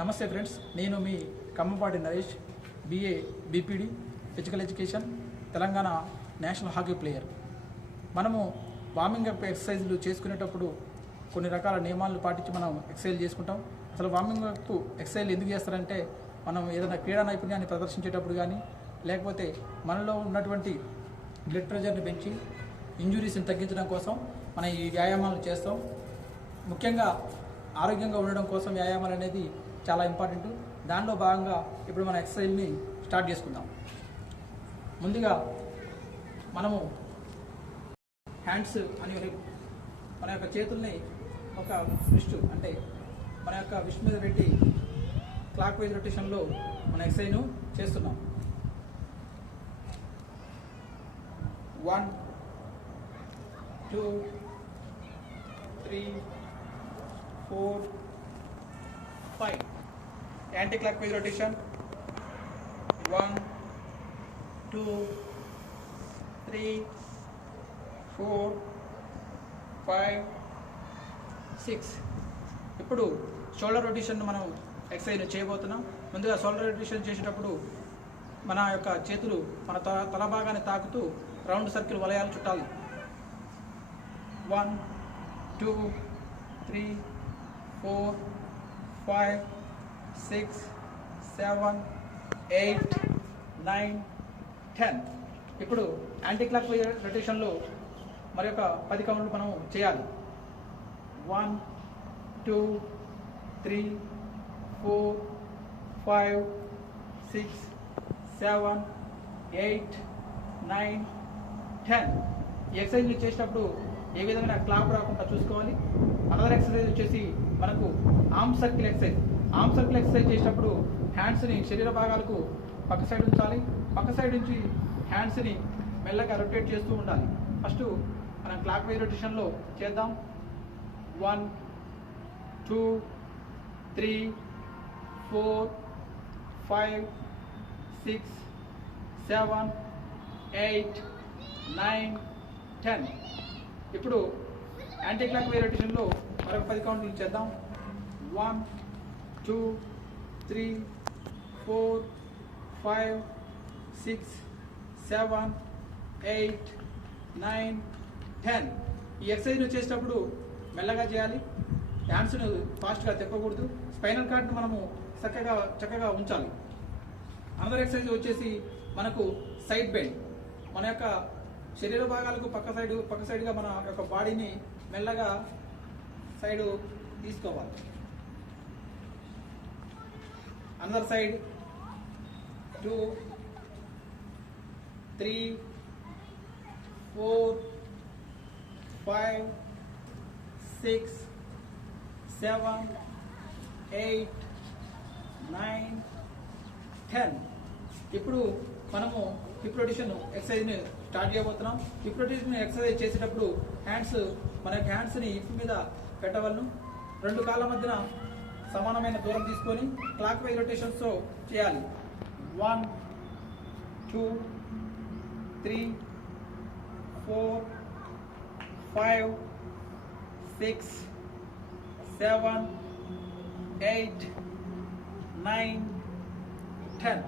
నమస్తే ఫ్రెండ్స్ నేను మీ Kammapati Naresh BA BPEd physical education Telangana national hockey player. మనము warming up ఎక్సర్సైజ్లు చేసుకునేటప్పుడు కొన్ని రకాల నియమాలను పాటించి మనం ఎక్సర్సైజ్ చేసుకుంటాం. అసలు వార్మింగ్ అప్ ఎక్సర్సైజ్ ఎందుకు చేస్తారంటే మనం ఏదైనా క్రీడా నైపుణ్యాన్ని ప్రదర్శించేటప్పుడు కానీ లేకపోతే మనలో ఉన్నటువంటి బ్లడ్ ప్రెషర్ని పెంచి ఇంజురీస్ని తగ్గించడం కోసం మనం ఈ వ్యాయామాలు చేస్తాం. ముఖ్యంగా ఆరోగ్యంగా ఉండడం కోసం వ్యాయామాలు అనేది చాలా ఇంపార్టెంట్. దానిలో భాగంగా ఇప్పుడు మన ఎక్సర్సైజ్ని స్టార్ట్ చేసుకుందాం. ముందుగా మనము హ్యాండ్స్ అని మన యొక్క చేతుల్ని ఒక విష్టు అంటే మన యొక్క విష్ మీద పెట్టి క్లాక్ వైజ్ రొటేషన్లో మన ఎక్సర్సైజ్ను చేస్తున్నాం. One two three four five anti-clockwise rotation. Rotation one two three four five six ఇప్పుడు షోల్డర్ రొటేషన్ మనం ఎక్సర్సైజ్ చేయబోతున్నాం. ముందుగా షోల్డర్ రొటేషన్ చేసేటప్పుడు మన యొక్క చేతులు మన తల తల భాగాన్ని తాకుతూ రౌండ్ సర్కిల్ వలయాలు చుట్టాలి. One two three four five six seven eight nine ten ఇప్పుడు యాంటీ క్లాక్ రొటేషన్లో మరి ఒక పది కౌంట్లు మనం చేయాలి. One two three four five six seven eight nine ten exercise చేసేటప్పుడు ఏ విధమైన క్లాప్ రాకుండా చూసుకోవాలి. అనదర్ ఎక్సర్సైజ్ వచ్చేసి మనకు arm circle exercise arm circle exercise చేసినప్పుడు హ్యాండ్స్ని శరీర భాగాలకు పక్క సైడ్ ఉంచాలి. పక్క సైడ్ నుంచి హ్యాండ్స్ని మెల్లగా రొటేట్ చేస్తూ ఉండాలి. ఫస్ట్ మనం క్లాక్ వైజ్ రొటేషన్లో చేద్దాం. One two three four five six seven eight nine ten ఇప్పుడు యాంటీ క్లాక్ వే రొటేషన్లో మరొక పది కౌంట్లు చేద్దాం. One two three four five six seven eight nine ten ఈ ఎక్సర్సైజ్ చేసేటప్పుడు మెల్లగా చేయాలి. హ్యాండ్స్ను ఫాస్ట్గా తిప్పకూడదు. స్పైనల్ కార్డ్ను మనము చక్కగా చక్కగా ఉంచాలి. అనదర్ ఎక్సర్సైజ్ వచ్చేసి మనకు సైడ్ బెండ్ మన యొక్క శరీర భాగాలకు పక్క సైడ్ పక్క సైడ్గా మన యొక్క బాడీని మెల్లగా సైడ్ తీసుకోవాలి. Another side two three four five six seven eight nine ten ఇప్పుడు మనము హిప్ రొటేషన్ ఎక్సర్సైజ్ని స్టార్ట్ చేయబోతున్నాం. హిప్ రొటేషన్ ఎక్సర్సైజ్ చేసేటప్పుడు హ్యాండ్స్ మన యొక్క హ్యాండ్స్ని హిప్ మీద పెట్టవలను. రెండు కాళ్ళ మధ్యన సమానమైన దూరం తీసుకొని క్లాక్ వైజ్ రొటేషన్స్తో చేయాలి. One two three four five six seven eight nine ten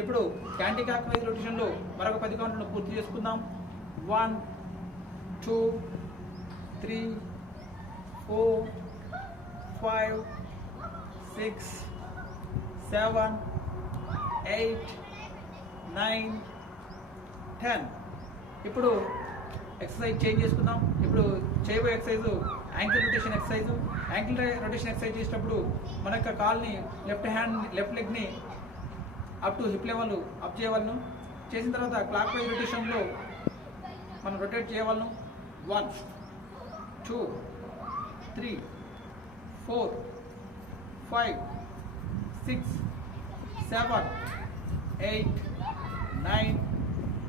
ఇప్పుడు యాంటీ క్లాక్ వైజ్ రొటేషన్లో మరొక పది కౌంట్లను పూర్తి చేసుకుందాం. One two three four five six seven eight nine ten. ఇప్పుడు ఎక్సర్సైజ్ చేంజ్ చేసుకుందాం. ఇప్పుడు చేయబోయే exercise ankle rotation exercise. Ankle rotation exercise చేసేటప్పుడు మన యొక్క కాల్ని left hand left లెగ్ని up to hip level up చేయవలను. చేసిన తర్వాత క్లాక్ వైజ్ రొటేషన్లో మనం రొటేట్ చేయవలను. One two three four five six seven eight nine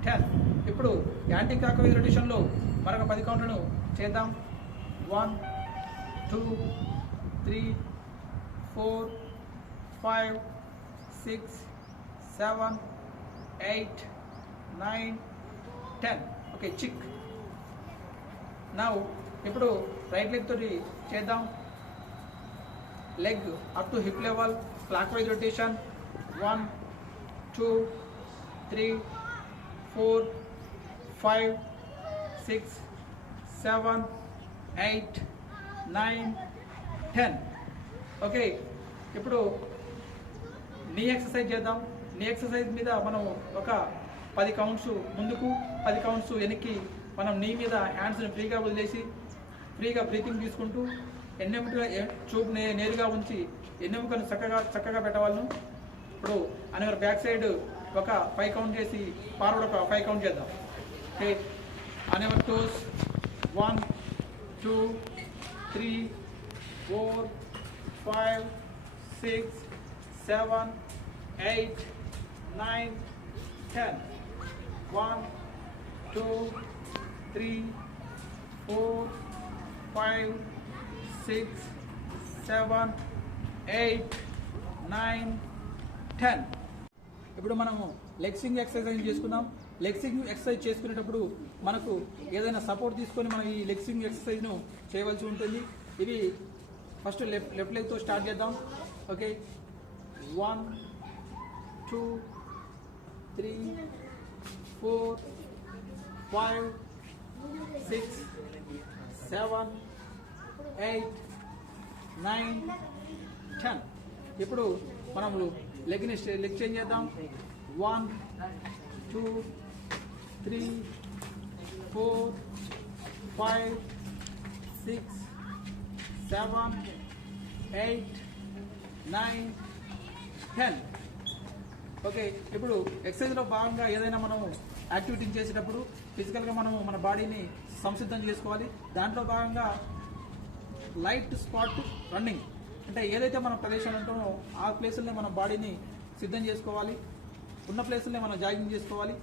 ten ఇప్పుడు యాంటీ క్లాక్ వైజ్ రొటేషన్లో మరొక పది కౌంట్లను చేద్దాం. One two three four five six seven eight nine ten okay చిక్ నా ఇప్పుడు రైట్ లెగ్ తోటి చేద్దాం leg up to hip level clockwise rotation one two three four five six seven eight nine ten okay ఇప్పుడు నీ exercise చేద్దాం నీ exercise మీద మనం ఒక పది కౌంట్స్ ముందుకు పది కౌంట్స్ వెనక్కి మనం నీ మీద హ్యాండ్స్ని ఫ్రీగా వదిలేసి ఫ్రీగా బ్రీతింగ్ తీసుకుంటూ ఎన్నెముక చూపు నే నేరుగా ఉంచి ఎన్నెముకను చక్కగా చక్కగా పెట్టవాలను. ఇప్పుడు అని బ్యాక్ సైడ్ ఒక ఫైవ్ కౌంట్ చేసి ఫార్వర్డ్ ఒక ఫైవ్ కౌంట్ చేద్దాం. Okay another toes one two three four five six seven eight nine ten one two three four five six seven eight nine ten ఇప్పుడు మనము లెగ్సింగ్ ఎక్సర్సైజ్ చేసుకుందాం. లెగ్సింగ్ exercise చేసుకునేటప్పుడు మనకు ఏదైనా సపోర్ట్ తీసుకొని మనం ఈ లెగ్సింగ్ ఎక్సర్సైజ్ను చేయవలసి ఉంటుంది. ఇది ఫస్ట్ లెఫ్ట్ లెఫ్ట్ లెగ్తో స్టార్ట్ చేద్దాం. Okay one three four five six seven eight nine ten ఇప్పుడు మనం లెగ్ని లెగ్ చేంజ్ చేద్దాం. One two three four five six seven eight nine ten okay ఇప్పుడు ఎక్సర్సైజ్లో భాగంగా ఏదైనా మనము యాక్టివిటీ చేసేటప్పుడు ఫిజికల్గా మనము మన బాడీని సంసిద్ధం చేసుకోవాలి. దాంట్లో భాగంగా లైట్ స్పాట్ రన్నింగ్ అంటే ఏదైతే మనం ప్రదేశాలు ఉంటామో ఆ ప్లేసులనే మన బాడీని సిద్ధం చేసుకోవాలి. ఉన్న ప్లేసులనే మనం జాగింగ్ చేసుకోవాలి.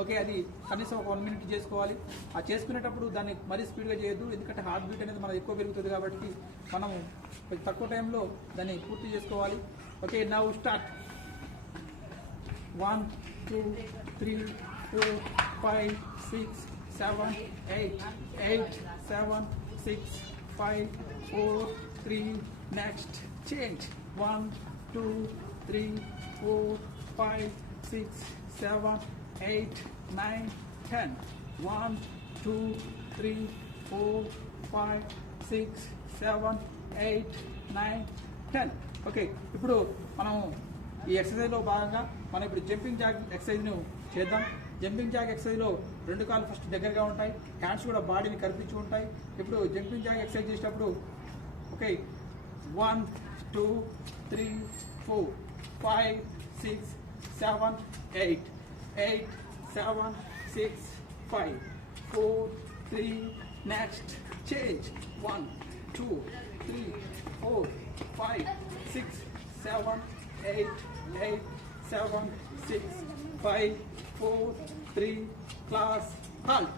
ఓకే అది కనీసం ఒక వన్ మినిట్ చేసుకోవాలి. ఆ చేసుకునేటప్పుడు దాన్ని మరీ స్పీడ్గా చేయొద్దు. ఎందుకంటే హార్ట్ బీట్ అనేది మనది ఎక్కువ పెరుగుతుంది కాబట్టి మనము తక్కువ టైంలో దాన్ని పూర్తి చేసుకోవాలి. Okay now start one two three four five six seven eight eight seven six five four three next change one two three four five six seven eight nine ten one two three four five six seven eight nine ten okay ఇప్పుడు మనం ఈ ఎక్సర్సైజ్లో భాగంగా మనం ఇప్పుడు jumping zag ఎక్సర్సైజ్ను చేద్దాం. Jumping zag ఎక్సర్సైజ్లో రెండు కాళ్ళు first దగ్గరగా ఉంటాయి. హ్యాండ్స్ కూడా బాడీని కనిపించి ఉంటాయి. ఇప్పుడు జంపింగ్ జాగ్ ఎక్సర్సైజ్ చేసేటప్పుడు okay one two three four five six seven eight eight seven six five four three next change one two three four five six seven eight, eight, seven, six, five, four, three, class, halt.